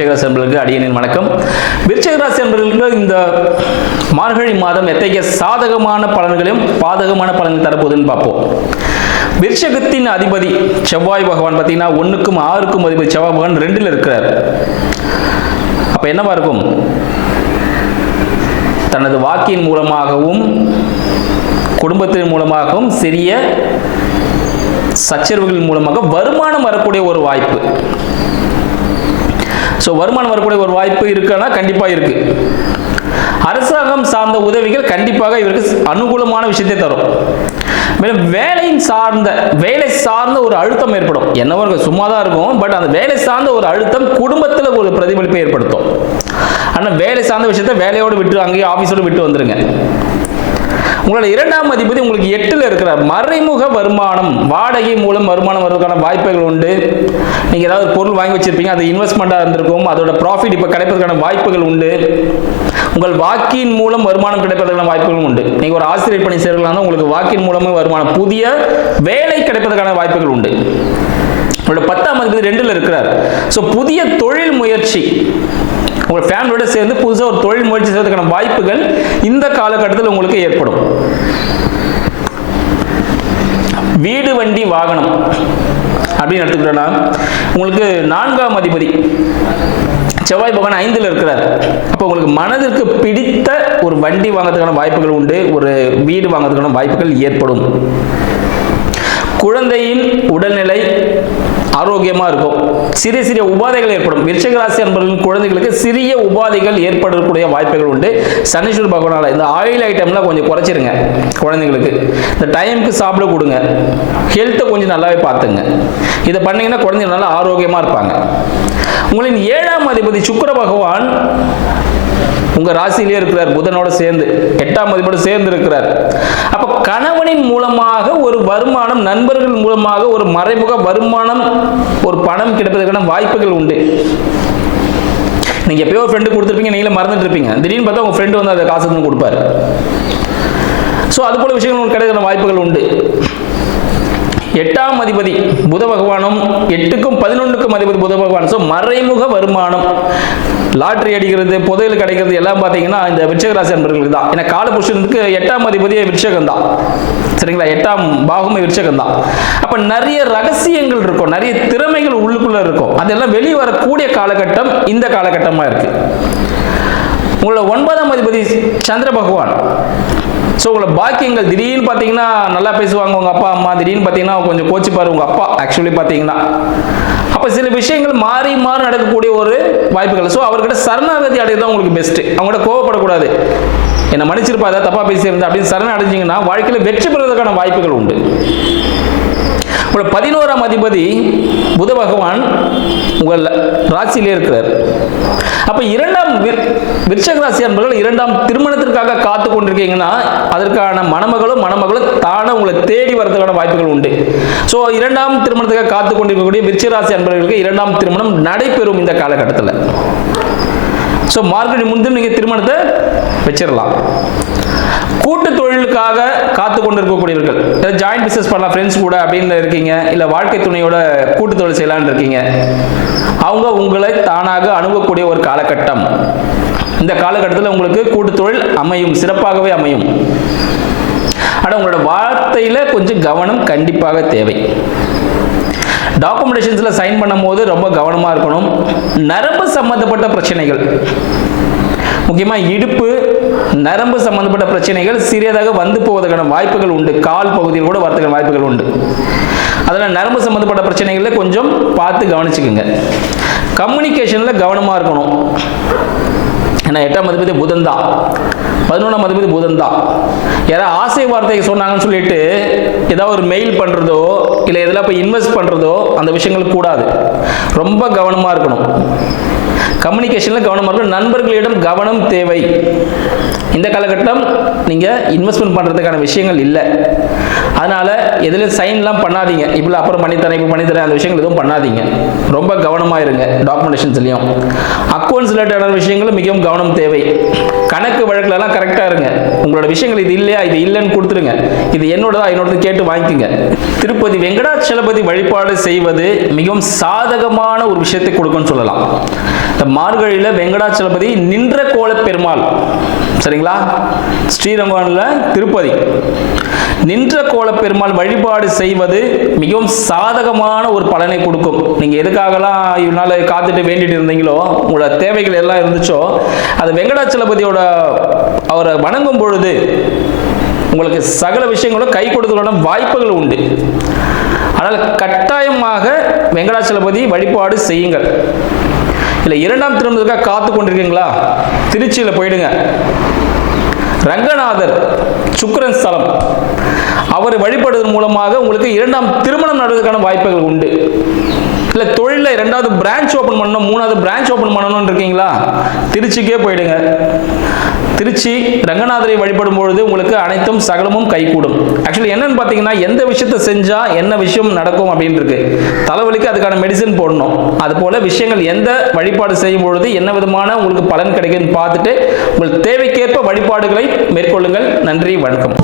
விருச்சகராசி என்பதற்கு அடியனின் வணக்கம். விருச்சகராசி என்பதற்கு இந்த மார்கழி மாதம் எத்தகைய சாதகமான பலன்களையும் பாதகமான பலன்கள் தரப்போகுதுன்னு பார்ப்போம். விருஷகத்தின் அதிபதி செவ்வாய் பகவான் பார்த்தீங்கன்னா ஒன்றுக்கும் ஆறுக்கும் அதிபதி செவ்வாய் பகவான் ரெண்டில் இருக்கிறார். அப்போ என்னவா இருக்கும்? தனது வாக்கின் மூலமாகவும் குடும்பத்தின் மூலமாகவும் சிறிய சச்சரவுகள் மூலமாக வருமானம் வரக்கூடிய ஒரு வாய்ப்பு. ஸோ வருமானம் வரக்கூடிய ஒரு வாய்ப்பு இருக்குன்னா கண்டிப்பாக இருக்கு. அரசாங்கம் சார்ந்த உதவிகள் கண்டிப்பாக இவருக்கு அனுகூலமான விஷயத்தை தரும். மேலும் வேலையின் சார்ந்த வேலை சார்ந்த ஒரு அழுத்தம் ஏற்படும். என்னவோ இருக்கும் சும்மா தான் இருக்கும் பட் அந்த வேலை சார்ந்த ஒரு அழுத்தம் குடும்பத்தில் ஒரு பிரதிபலிப்பை ஏற்படுத்தும். ஆனால் வேலை சார்ந்த விஷயத்தை வேலையோடு விட்டு அங்கேயே ஆஃபீஸோடு விட்டு வந்துருங்க. உங்களோட இரண்டாம் அதிபதி உங்களுக்கு எட்டில் இருக்கிறார். மறைமுக வருமானம் வாடகை மூலம் வருமானம் வருவதற்கான வாய்ப்புகள் உண்டு. நீங்கள் ஏதாவது பொருள் வாங்கி வச்சிருப்பீங்க அது இன்வெஸ்ட்மெண்ட்டாக இருந்திருக்கும் அதோட ப்ராஃபிட் இப்போ கிடைப்பதற்கான வாய்ப்புகள் உண்டு. உங்கள் வாக்கின் மூலம் வருமானம் கிடைப்பதற்கான வாய்ப்புகளும் உண்டு. நீங்கள் ஒரு ஆசிரியர் பணி சேர்க்கலாம் உங்களுக்கு வாக்கின் மூலமே வருமானம் புதிய வேலை கிடைப்பதற்கான வாய்ப்புகள் உண்டு. உங்களோட பத்தாம் அதிபதி ரெண்டில் இருக்கிறார். ஸோ புதிய தொழில் முயற்சி. உங்கள் ஃபேமிலியோட சேர்ந்து புதுசாக ஒரு தொழில் முயற்சி செய்வதற்கான வாய்ப்புகள் இந்த காலகட்டத்தில் உங்களுக்கு ஏற்படும். வீடு வண்டி வாகனம். அப்படின்னு எடுத்துக்கிட்டோன்னா உங்களுக்கு நான்காம் அதிபதி செவ்வாய் பகவான் ஐந்தில் இருக்கிறார். அப்போ உங்களுக்கு மனதிற்கு பிடித்த ஒரு வண்டி வாங்கிறதுக்கான வாய்ப்புகள் உண்டு ஒரு வீடு வாங்கிறதுக்கான வாய்ப்புகள் ஏற்படும். குழந்தையின் உடல்நிலை ஆரோக்கியமாக இருக்கும். சிறிய சிறிய உபாதைகள் ஏற்படும். விருச்சகராசி என்பவர்களின் குழந்தைகளுக்கு சிறிய உபாதைகள் ஏற்படக்கூடிய வாய்ப்புகள் உண்டு. சனீஸ்வர பகவானால் இந்த ஆயில் ஐட்டம்லாம் கொஞ்சம் குறைச்சிருங்க குழந்தைங்களுக்கு இந்த டைமுக்கு சாப்பிட கொடுங்க. ஹெல்த்தை கொஞ்சம் நல்லாவே பார்த்துங்க. இதை பண்ணிங்கன்னா குழந்தைங்க நல்லா ஆரோக்கியமாக இருப்பாங்க. உங்களின் ஏழாம் அதிபதி சுக்கர பகவான் உங்க ராசியிலே இருக்கிறார் புதனோட சேர்ந்து எட்டாம் மதிப்போடு சேர்ந்து இருக்கிறார். அப்ப கணவனின் மூலமாக ஒரு வருமானம் நண்பர்கள் மூலமாக ஒரு மறைமுக வருமானம் ஒரு பணம் கிடைப்பதற்கான வாய்ப்புகள் உண்டு. நீங்க எப்பயோ ஒரு ஃப்ரெண்டு கொடுத்துருப்பீங்க நீங்களே மறந்துட்டு இருப்பீங்க. திடீர்னு பார்த்தா உங்க ஃப்ரெண்டு வந்து அதை காசு கொடுப்பாரு. ஸோ அது போல விஷயங்கள் கிடைக்கிற வாய்ப்புகள் உண்டு. எட்டாம் அதிபதி புத பகவானும் எட்டுக்கும் பதினொன்றுக்கும் அதிபதி புத பகவான். ஸோ மறைமுக வருமானம். லாட்ரி அடிக்கிறது புதையல் கிடைக்கிறது எல்லாம் பார்த்தீங்கன்னா இந்த விருச்சகராசி அன்பர்களுக்கு தான். ஏன்னா காலபுருஷனுக்கு எட்டாம் அதிபதியே விருச்சகம் தான். சரிங்களா? எட்டாம் பாகமே விருச்சகம் தான். அப்போ நிறைய ரகசியங்கள் இருக்கும். நிறைய திறமைகள் உள்ளுக்குள்ளே இருக்கும். அதெல்லாம் வெளியே வரக்கூடிய காலகட்டம் இந்த காலகட்டமாக இருக்குது உங்களோட ஒன்பதாம் அதிபதி சந்திர பகவான். ஸோ உங்களை பாக்கியங்கள் திடீர்னு பார்த்தீங்கன்னா நல்லா பேசுவாங்க உங்கள் அப்பா அம்மா. திடீர்னு பார்த்தீங்கன்னா கொஞ்சம் கோச்சிப்பார் உங்கள் அப்பா ஆக்சுவலி பார்த்தீங்கன்னா. அப்போ சில விஷயங்கள் மாறி மாறி நடக்கக்கூடிய ஒரு வாய்ப்புகள். ஸோ அவர்கிட்ட சரணாகதி அடைகிறது தான் உங்களுக்கு பெஸ்ட்டு அவங்கள்ட்ட கோவப்படக்கூடாது. என்னை மன்னிச்சிருப்பா ஏதாவது தப்பாக பேசியிருந்தா அப்படின்னு சரண அடைஞ்சிங்கன்னா வாழ்க்கையில் வெற்றி பெறுவதற்கான வாய்ப்புகள் உண்டு. உங்களோட பதினோராம் அதிபதி புத பகவான் உங்கள் ராசியிலே இருக்கிறார். அப்ப இரண்டாம் விர்- விருச்சக ராசி அன்பர்கள் இரண்டாம் திருமணத்திற்காக காத்து கொண்டிருக்கீங்கன்னா அதற்கான மணமகளும் மணமகளும் தானே உங்களை தேடி வரதுக்கான வாய்ப்புகள் உண்டு. ஸோ இரண்டாம் திருமணத்துக்காக காத்து கொண்டிருக்கக்கூடிய விருச்சிக அன்பர்களுக்கு இரண்டாம் திருமணம் நடைபெறும் இந்த காலகட்டத்தில். ஸோ மார்கழி முன்தினம் நீங்கள் திருமணத்தை வச்சிடலாம் கூட்டு தொழிலுக்காக காத்து கொண்டு இருக்கக்கூடியவர்கள் ஜாயிண்ட் பிசினஸ் பண்ணலாம் ஃப்ரெண்ட்ஸ் கூட அப்படின்னு இருக்கீங்க இல்லை வாழ்க்கை துணையோட கூட்டு தொழில் செய்யலாம்னு இருக்கீங்க அவங்க உங்களை தானாக அணுகக்கூடிய ஒரு காலகட்டம். இந்த காலகட்டத்தில் உங்களுக்கு கூட்டு தொழில் அமையும் சிறப்பாகவே அமையும். ஆனால் உங்களோட வார்த்தையில் கொஞ்சம் கவனம் கண்டிப்பாக தேவை. டாக்குமெண்டேஷன்ஸில் சைன் பண்ணும்போது ரொம்ப கவனமாக இருக்கணும். நரம்பு சம்மந்தப்பட்ட பிரச்சனைகள். முக்கியமாக இடுப்பு நரம்பு சம்பந்தப்பட்ட பிரச்சனைகள் சிறியதாக வந்து போவதற்கான வாய்ப்புகள் உண்டு. கால் பகுதியில் கூட வரதுக்கான வாய்ப்புகள் உண்டு. அதில் நரம்பு சம்பந்தப்பட்ட பிரச்சனைகளில் கொஞ்சம் பார்த்து கவனிச்சுக்குங்க. கம்யூனிகேஷனில் கவனமாக இருக்கணும். ஏன்னா எட்டாம் அதிபதி புதன் தான். பதினொன்றாம் அதிபதி புதன் தான். யாராவது ஆசை வார்த்தையை சொன்னாங்கன்னு சொல்லிட்டு ஏதாவது ஒரு மெயில் பண்ணுறதோ இல்லை எதில் போய் இன்வெஸ்ட் பண்ணுறதோ அந்த விஷயங்கள் கூடாது. ரொம்ப கவனமாக இருக்கணும். கம்யூனிகேஷனில் கவனமாக இருக்கணும். நண்பர்களிடம் கவனம் தேவை. இந்த காலகட்டம் நீங்கள் இன்வெஸ்ட்மெண்ட் பண்ணுறதுக்கான விஷயங்கள் இல்லை. அதனால் எதுலையும் சைன்லாம் பண்ணாதீங்க. இப்போ அப்புறம் பண்ணித்தரேன் இப்போ பண்ணித்தரேன் அந்த விஷயங்கள் எதுவும் பண்ணாதீங்க. ரொம்ப கவனமாக இருங்க டாக்குமெண்டேஷன்ஸ்லையும் அக்கௌண்ட்ஸ் ரிலேட்டடான விஷயங்களும் மிகவும் கவனம் தேவை. கணக்கு வழக்குலலாம் கரெக்டாக இருங்க. உங்களோட விஷயங்கள் இது இல்லையா இது இல்லைன்னு கொடுத்துருங்க. இது என்னோடதா என்னோடது கேட்டு வாங்கிக்கோங்க. திருப்பதி வெங்கடாச்சலபதி வழிபாடு செய்வது மிகவும் சாதகமான ஒரு விஷயத்தை கொடுக்கும்னு சொல்லலாம். இந்த மார்கழியில் வெங்கடாச்சலபதி நின்ற கோல பெருமாள். சரிங்களா? ஸ்ரீரங்கம்ல திருப்பதி. நின்ற கோல பெருமாள் வழிபாடு செய்வது மிகவும் சாதகமான ஒரு பலனை கொடுக்கும். நீங்க எதுக்காகலாம் இவனால காத்துட்டு வேண்டிட்டு இருந்தீங்களோ உங்களோட தேவைகள் எல்லாம் இருந்துச்சோ அது வெங்கடாச்சலபதியோட அவரை வணங்கும் பொழுது உங்களுக்கு சகல விஷயங்களும் கை கொடுத்துள்ள வாய்ப்புகள் உண்டு. ஆனால் கட்டாயமாக வெங்கடாச்சலபதி வழிபாடு செய்யுங்கள். இல்லை இரண்டாம் திருமணத்துக்காக காத்து கொண்டிருக்கீங்களா திருச்சியில் போயிடுங்க. ரங்கநாதர் சுக்கரன் ஸ்தலம். அவரை வழிபடுவதன் மூலமாக உங்களுக்கு இரண்டாம் திருமணம் நடவதற்கான வாய்ப்புகள் உண்டு. இல்லை தொழிலில் ரெண்டாவது பிரான்ச் ஓப்பன் பண்ணணும் மூணாவது பிரான்ச் ஓப்பன் பண்ணணும்னு இருக்கீங்களா? திருச்சிக்கே போயிடுங்க. திருச்சி ரங்கநாதரை வழிபடும் பொழுது உங்களுக்கு அனைத்தும் சகலமும் கைகூடும். ஆக்சுவலி என்னன்னு பார்த்தீங்கன்னா எந்த விஷயத்தை செஞ்சால் என்ன விஷயம் நடக்கும் அப்படின்னு இருக்கு தலைவலிக்கு அதுக்கான மெடிசன் போடணும். அது போல விஷயங்கள் எந்த வழிபாடு செய்யும் பொழுது என்ன விதமான உங்களுக்கு பலன் கிடைக்குன்னு பார்த்துட்டு உங்கள் தேவைக்கேற்ப வழிபாடுகளை மேற்கொள்ளுங்கள். நன்றி வணக்கம்.